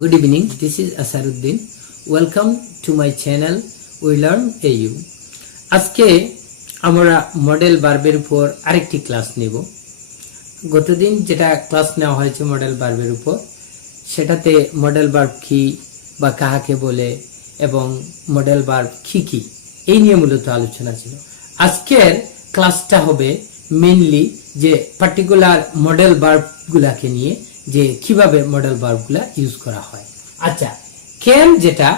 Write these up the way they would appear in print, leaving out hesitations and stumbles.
Good evening, this is Asaruddin. Welcome to my channel We Learn AU. আজকে আমরা model ভার্বের উপর আরেকটি ক্লাস নেব। গতদিন যেটা ক্লাস নেওয়া হয়েছে মডেল ভার্বের উপর, সেটাতে মডেল ভার্ব কি বা কাহাকে বলে এবং মডেল ভার্ব কি এই নিয়ে মূলত আলোচনা ছিল। আজকের ক্লাসটা হবে মেইনলি যে পার্টিকুলার মডেল ভার্বগুলোকে নিয়ে, যে কিভাবে মডেল ভার্বগুলা ইউজ করা হয়। আচ্ছা, ক্যান যেটা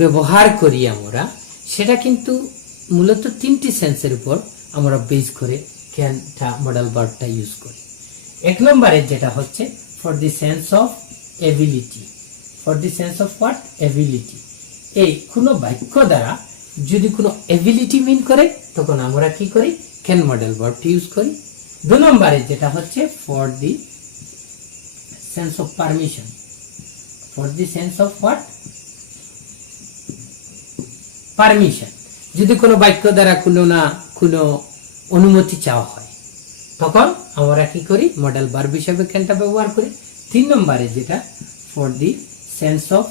ব্যবহার করি আমরা, সেটা কিন্তু মূলত তিনটি সেন্সের উপর আমরা বেস করে ক্যানটা মডেল ভার্বটা ইউজ করি। এক নম্বরে যেটা হচ্ছে for the sense of ability. For the sense of what? Ability. এই কোনো বাক্য দ্বারা যদি কোনো এবিলিটি মিন করে, তখন আমরা কি করি? ক্যান মডেল ভার্বটি ইউজ করি। দু নম্বরে যেটা হচ্ছে for the sense of permission. For the sense of what? Permission. যদি কোনো বাক্য দ্বারা কোনো অনুমতি চাওয়া হয়, তখন আমরা কি করি? মডেল ভার্ব হিসেবে ক্যানটা ব্যবহার করি। তিন নম্বরে যেটা for the sense of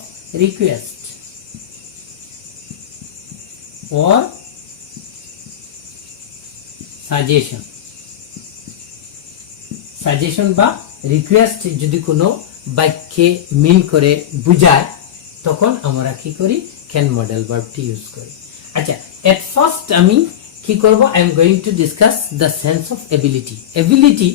request or suggestion. Suggestion বা রিকোয়েস্ট যদি কোনো বাক্যে মিন করে বুঝায়, তখন আমরা কি করি? ক্যান মডেল ভার্বটি ইউজ করি। আচ্ছা, এট ফার্স্ট আমি কি করব? I am going to discuss the sense of ability. Ability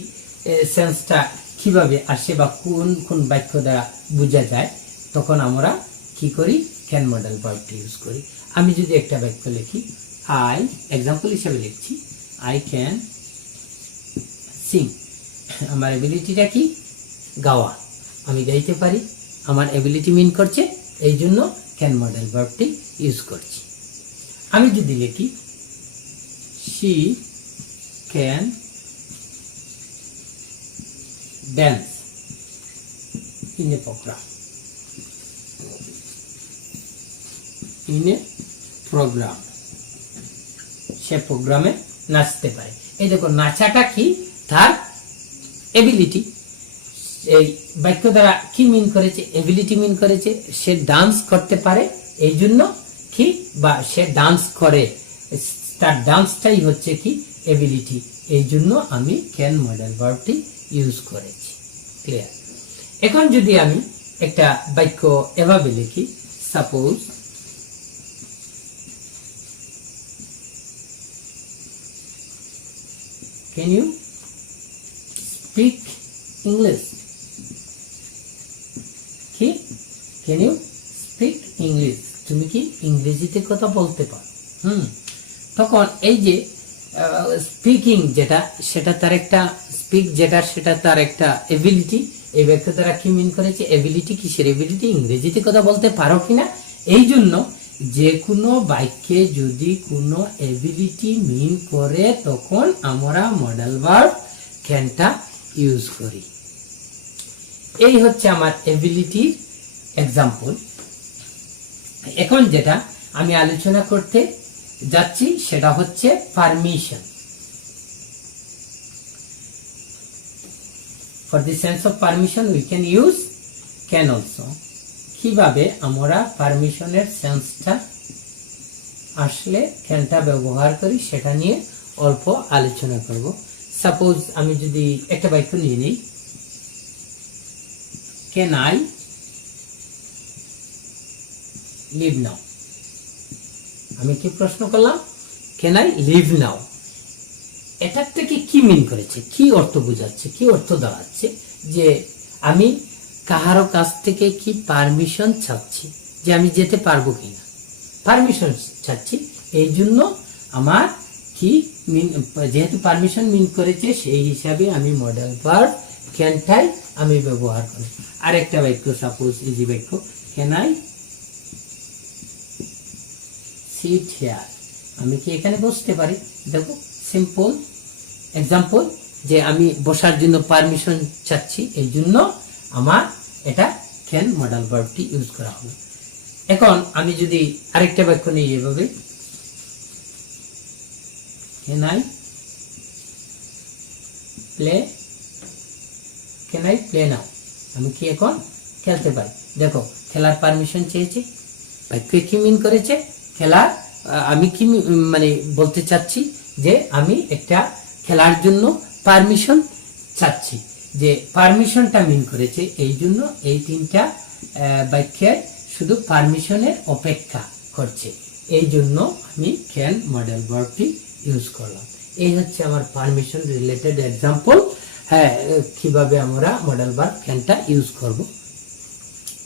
সেন্সটা কিভাবে আসে বা কোন কোন বাক্য দ্বারা বোঝা যায়, তখন আমরা কি করি? ক্যান মডেল ভার্বটি ইউজ করি। আমি যদি একটা বাক্য লিখি, আই এক্সাম্পল হিসেবে লিখছি, আই ক্যান সিং। আমার এবিলিটিটা কি? গাওয়া। আমি গাইতে পারি, আমার এবিলিটি মিন করছে, এই জন্য ক্যান মডেল ভার্বটি ইউজ করছি। আমি যদি লিখি she can dance in a program. In a program, সে প্রোগ্রামে নাচতে পারে। এই দেখো, নাচাটা কি? তার এবিলিটি। এই বাক্য দ্বারা কি মিন করেছে? এবিলিটি মিন করেছে। সে ডান্স করতে পারে, এই জন্য কি? বা সে ডান্স করে, তার ডান্সটাই হচ্ছে কি? এবিলিটি। এই জন্য আমি ক্যান মডেল ভার্বটি ইউজ করেছি। ক্লিয়ার? এখন যদি আমি একটা বাক্য এভাবে লিখি, suppose can you speak English? কি? can you speak English? তুমি কি ইংরেজিতে কথা বলতে পারো? তখন এই যে স্পিকিং যেটা, সেটা তার একটা স্পিক যেটা, সেটা তার একটা এবিলিটি। এই বাক্য দ্বারা কি মিন করেছে? এবিলিটি। কিসের এবিলিটি? ইংরেজিতে কথা বলতে পারো কিনা। এই জন্য যে কোনো বাক্যে যদি কোনো এবিলিটি মিন করে, তখন আমরা মডেল ভার্ব ক্যানটা ইউজ করি। এই হচ্ছে আমার এবিলিটির এক্সাম্পল। এখন যেটা আমি আলোচনা করতে যাচ্ছি, সেটা হচ্ছে permission. For the sense of permission we can use can also. কিভাবে আমরা পারমিশনের সেন্সটা আসলে ক্যানটা ব্যবহার করি, সেটা নিয়ে অল্প আলোচনা করব। সাপোজ আমি যদি একটা বাক্য নিয়ে নিই, ক্যান আই লিভ নাও। আমি কি প্রশ্ন করলাম? ক্যান আই লিভ নাও। এটার থেকে কি মিন করেছে? কি অর্থ বোঝাচ্ছে? কি অর্থ দাঁড়াচ্ছে? যে আমি কাহারো কাছ থেকে কি পারমিশন চাচ্ছি, যে আমি যেতে পারবো কিনা, পারমিশন চাচ্ছি। এই জন্য আমার কি মিন, যেহেতু পারমিশন মিন করেছে, সেই হিসাবে আমি মডেল ভার্ব ক্যানটাই আমি ব্যবহার করি। আরেকটা বাক্য, সাপোজ ইজি বাক্য, ক্যান আই সিট হিয়ার। আমি কি এখানে বসতে পারি? দেখো, সিম্পল এক্সাম্পল, যে আমি বসার জন্য পারমিশন চাচ্ছি, এই জন্য আমার এটা ক্যান মডেল ভার্বটি ইউজ করা হলো। এখন আমি যদি আরেকটা বাক্য নিই এভাবে, ক্যান আই প্লে নাও। আমি কি এখন খেলতে পারি? দেখো, খেলার পারমিশন চেয়েছে। বাক্যে কি মিন করেছে? খেলার আমি কি মানে বলতে চাচ্ছি যে আমি একটা খেলার জন্য পারমিশন চাচ্ছি, যে পারমিশনটা মিন করেছে। এই জন্য এই তিনটা বাক্যে শুধু পারমিশনের অপেক্ষা করছে, এই জন্য আমি ক্যান মডেল ভার্বটি ইউজ করলাম। এই হচ্ছে আমার পারমিশন রিলেটেড এক্সাম্পল। হ্যাঁ, কিভাবে আমরা মডেল ভার্ব ক্যানটা ইউজ করব।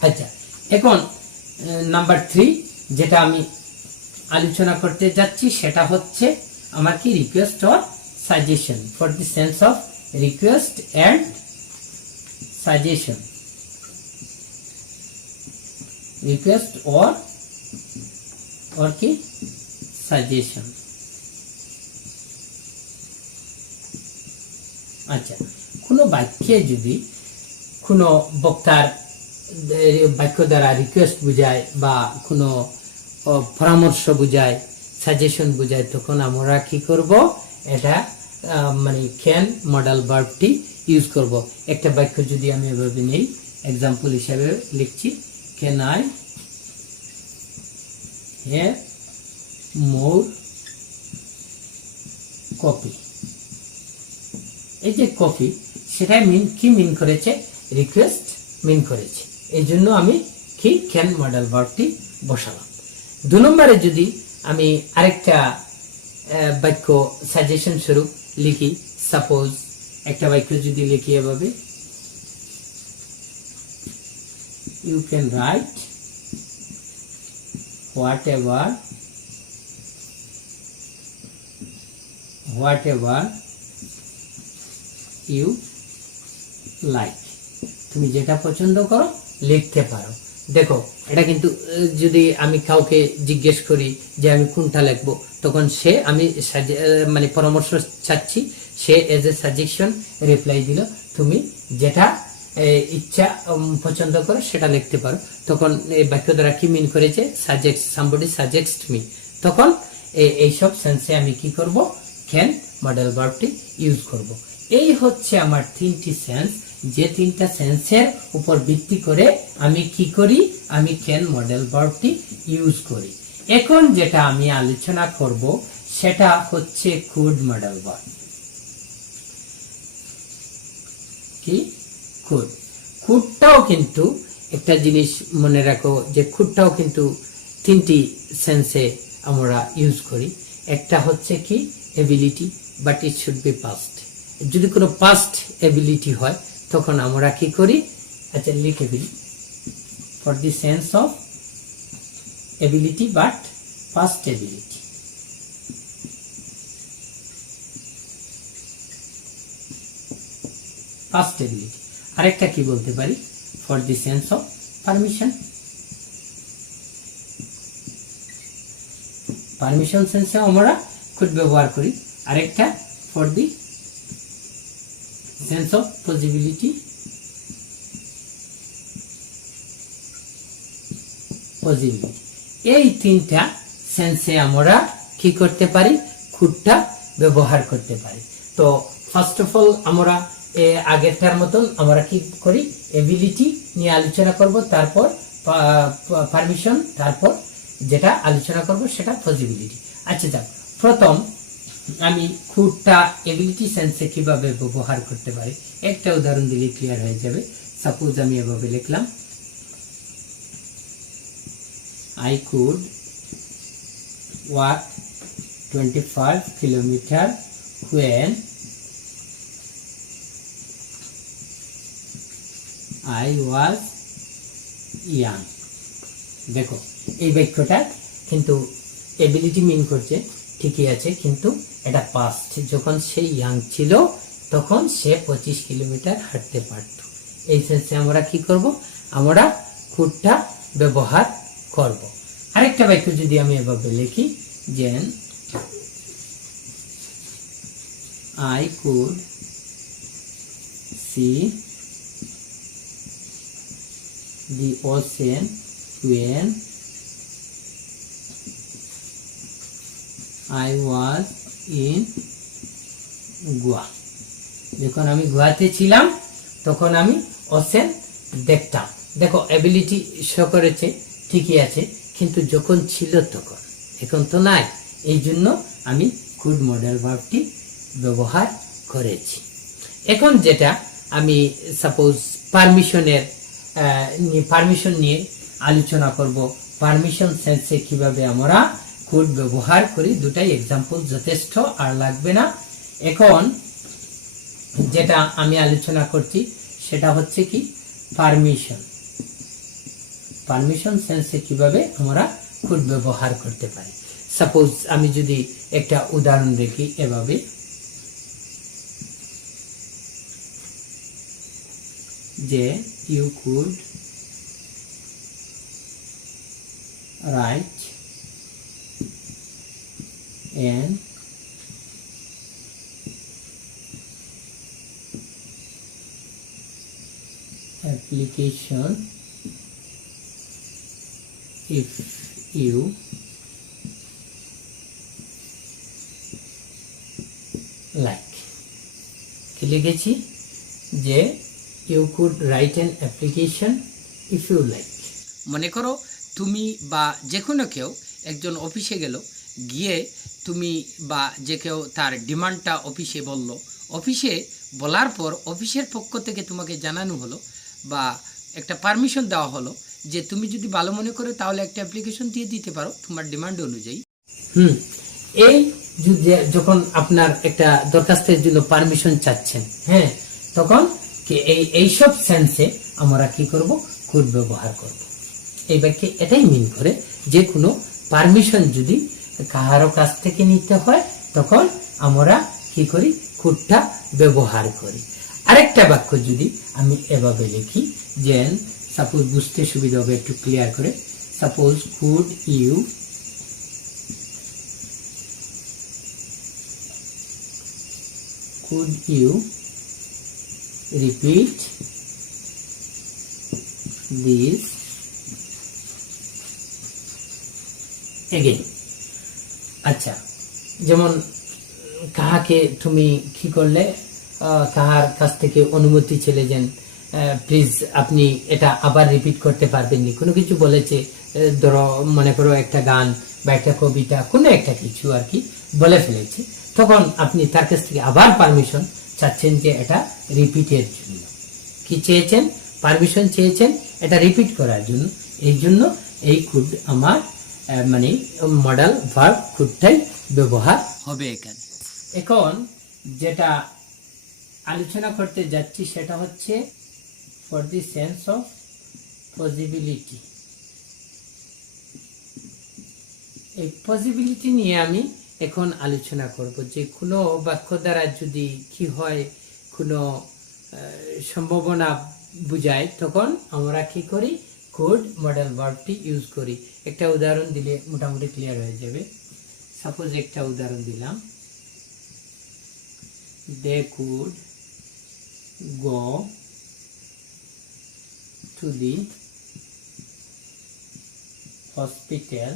আচ্ছা, এখন নাম্বার 3 যেটা আমি আলোচনা করতে যাচ্ছি সেটা হচ্ছে আমার কি request or suggestion. For the sense of request and suggestion, request or কি সাজেশন। আচ্ছা, কোনো বাক্যে যদি কোনো বক্তার বাক্য দ্বারা রিকোয়েস্ট বুঝায় বা কোনো পরামর্শ বুঝায়, সাজেশন বুঝায়, তখন আমরা কি করব? এটা মানে ক্যান মডেল ভার্বটি ইউজ করব। একটা বাক্য যদি আমি এভাবে নেই, এক্সাম্পল হিসাবে লিখছি, can I have more coffee. এই যে কফি, সেটা কি মিন করেছে? রিকোয়েস্ট মিন করেছে। এই জন্য আমি কি ক্যান মডেল ভার্বটি বসালাম। 2 নম্বরে যদি আমি আরেকটা বাক্য সাজেশন স্বরূপ লিখি, সাপোজ একটা বাক্য যদি লিখি এভাবে, you can write whatever you like, তুমি যেটা পছন্দ করো লিখতে পারো। দেখো, এটা কিন্তু যদি আমি কাউকে জিজ্ঞেস করি যে আমি কোনটা লিখবো, তখন সে আমি মানে পরামর্শ চাচ্ছি, সে এজ এ সাজেশন রিপ্লাই দিল, তুমি যেটা ইচ্ছা পছন্দ করো সেটা লিখতে পারো। তখন এই বাক্য দ্বারা কি মিন করেছে? Suggest, somebody suggest me. তখন এইসব সেন্সে আমি কি করব? ক্যান মডেল ভার্বটি ইউজ করব। এই হচ্ছে আমার 3টি সেন্স, যে 3টা সেন্সের উপর ভিত্তি করে আমি কি করি? আমি ক্যান মডেল ভার্বটি ইউজ করি। এখন যেটা আমি আলোচনা করব সেটা হচ্ছে কুড মডেল ভার্ব। কি কুড? কুডটাও কিন্তু একটা জিনিস মনে রাখো, যে কুডটাও কিন্তু 3টি সেন্সে আমরা ইউজ করি। একটা হচ্ছে কি ability, but it should be past. যদি কোনো পাস্ট এবিলিটি হয় তখন আমরা কি করি? আচ্ছা, লিখে দিই, for the sense of ability but past ability. Past ability. আরেকটা কি বলতে পারি? For the sense of permission. Permission সেন্সে আমরা কুড ব্যবহার করি। আরেকটা for the sense of possibility, এই 3টা সেন্সে আমরা কি করতে পারি? কুডটা ব্যবহার করতে পারি। তো ফার্স্ট অফ অল আমরা আগেরটার মতন আমরা কি করি? এবিলিটি নিয়ে আলোচনা করব, তারপর পারমিশন, তারপর যেটা আলোচনা করব সেটা পসিবিলিটি। আচ্ছা, যাক, প্রথম আমি কুডটা এবিলিটি সেন্সে কিভাবে ব্যবহার করতে পারি একটা উদাহরণ দিলে ক্লিয়ার হয়ে যাবে। সাপোজ আমি এভাবে লিখলাম, I could walk 25 kilometers when I was young. দেখো, এই বাক্যটা কিন্তু এবিলিটি মিন করছে, ঠিকই আছে, কিন্তু এটা পাস্ট। যখন সে ইয়াং ছিল তখন সে 25 কিলোমিটার হাঁটতে পারত। এই সেন্সে আমরা কি করব? আমরা কুডটা ব্যবহার করব। আরেকটা বাক্য যদি আমি এভাবে লিখি, যে I could see the ocean when I was in Goa. যখন আমি গোয়াতে ছিলাম তখন আমি ওশেন দেখতাম। দেখো অ্যাবিলিটি শো করেছে, ঠিকই আছে, কিন্তু যখন ছিল তখন, এখন তো নাই, এই জন্য আমি কুড মডেল ভার্বটি ব্যবহার করেছি। এখন যেটা আমি সাপোজ পারমিশন নিয়ে আলোচনা করব, পারমিশন সেন্সে কিভাবে আমরা কুড ব্যবহার করি, দুটাই এক্সাম্পল যথেষ্ট, আর লাগবে না। এখন যেটা আমি আলোচনা করছি সেটা হচ্ছে কি পারমিশন সেন্সে কিভাবে আমরা কুড ব্যবহার করতে পারি। সাপোজ আমি যদি একটা উদাহরণ দেখি এভাবে, যে you could write an application if you like, কি লিখেছি, যে you could write an application if you like. মনে করো তুমি বা যে কোনো কেউ একজন অফিসে গেল, গিয়ে তুমি বা যে কেউ তার ডিমান্ডটা অফিসে বলল, অফিসে বলার পর অফিসের পক্ষ থেকে তোমাকে জানানো হলো বা একটা পারমিশন দেওয়া হলো যে তুমি যদি ভালো মনে করো তাহলে একটা অ্যাপ্লিকেশন দিয়ে দিতে পারো তোমার ডিমান্ড অনুযায়ী। এই যখন আপনার একটা দরখাস্তের জন্য পারমিশন চাচ্ছেন, হ্যাঁ, তখন এইসব সেন্সে আমরা কি করব, কুড ব্যবহার করব। এই বাক্যে এটাই মিন করে যে কোনো পারমিশন যদি কারো কাছ থেকে নিতে হয় তখন আমরা কি করি, কুডটা ব্যবহার করি। আরেকটা বাক্য যদি আমি এভাবে লিখি, যে সাপোজ বুঝতে সুবিধা হবে একটু ক্লিয়ার করে, suppose could you repeat this again। আচ্ছা, যেমন কাহাকে তুমি কি করলে, কাহার কাছ থেকে অনুমতি ছেলেছেন, প্লিজ আপনি এটা আবার রিপিট করতে পারবেননি, কোনো কিছু বলেছে, ধরো মনে করো একটা গান বা একটা কবিতা, কোনো একটা কিছু আর কি বলে ফেলেছে, তখন আপনি তার কাছ থেকে আবার পারমিশন চাচ্ছেন যে এটা রিপিটের জন্য, কি চেয়েছেন, পারমিশন চেয়েছেন এটা রিপিট করার জন্য। এই জন্য এই কুড আমার মানে মডাল ভার্ব কুডটাই ব্যবহার হবে এখানে। এখন যেটা আলোচনা করতে যাচ্ছি সেটা হচ্ছে for the sense of possibility. এই পসিবিলিটি নিয়ে আমি এখন আলোচনা করব, যে কোনো বাক্য দ্বারা যদি কি হয়, কোনো সম্ভাবনা বুঝায়, তখন আমরা কি করি, কুড মডেল ভার্বটি ইউজ করি। একটা উদাহরণ দিলে মোটামুটি ক্লিয়ার হয়ে যাবে। সাপোজ একটা উদাহরণ দিলাম, they could go to the hospital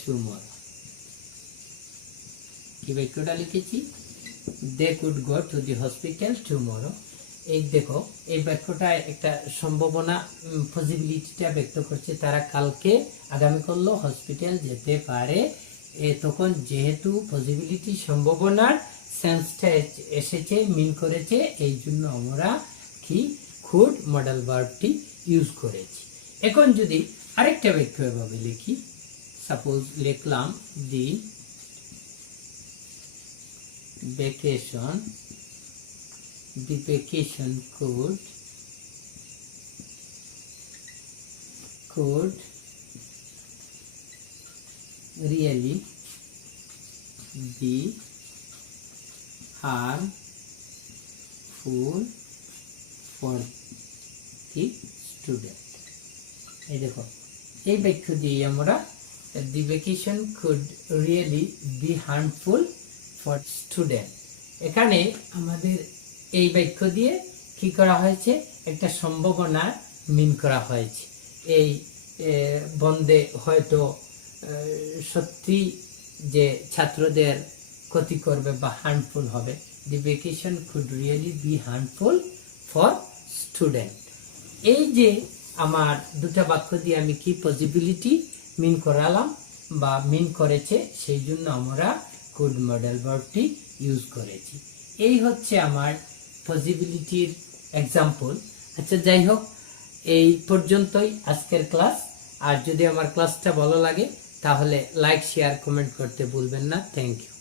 tomorrow. কি বাক্যটা লিখেছি, they could go to the hospital tomorrow. এই দেখো, এই বাক্যটা একটা সম্ভাবনা, পসিবিলিটিটা ব্যক্ত করছে, তারা কালকে আগামীকাল হসপিটাল যেতে পারে। তখন যেহেতু পসিবিলিটি সম্ভাবনার সেন্সটা এসেছে, মিন করেছে, এই জন্য আমরা কি কুড মডেল ভার্বটি ইউজ করেছি। এখন যদি আরেকটা বাক্য এভাবে লিখি, সাপোজ লিখলাম দি vacation could really be harmful for the student। এই দেখো, এই বাক্য দিয়ে আমরা the vacation could really be harmful for student, এখানে আমাদের এই বাক্য দিয়ে কি করা হয়েছে, একটা সম্ভাবনা মিন করা হয়েছে। এই বন্ধে হয়তো সত্যি যে ছাত্রদের ক্ষতি করবে বা হার্মফুল হবে, the vacation could really be harmful for student. এই যে আমার দুটা বাক্য দিয়ে আমি কি পসিবিলিটি মিন করালাম বা মিন করেছে, সেই জন্য আমরা could modal ভার্বটি ইউজ করেছি। এই হচ্ছে আমার পসিবিলিটির এক্সাম্পল। আচ্ছা, যাই হোক, এই পর্যন্তই আজকের ক্লাস। আর যদি আমার ক্লাসটা ভালো লাগে তাহলে লাইক, শেয়ার, কমেন্ট করতে ভুলবেন না। Thank you.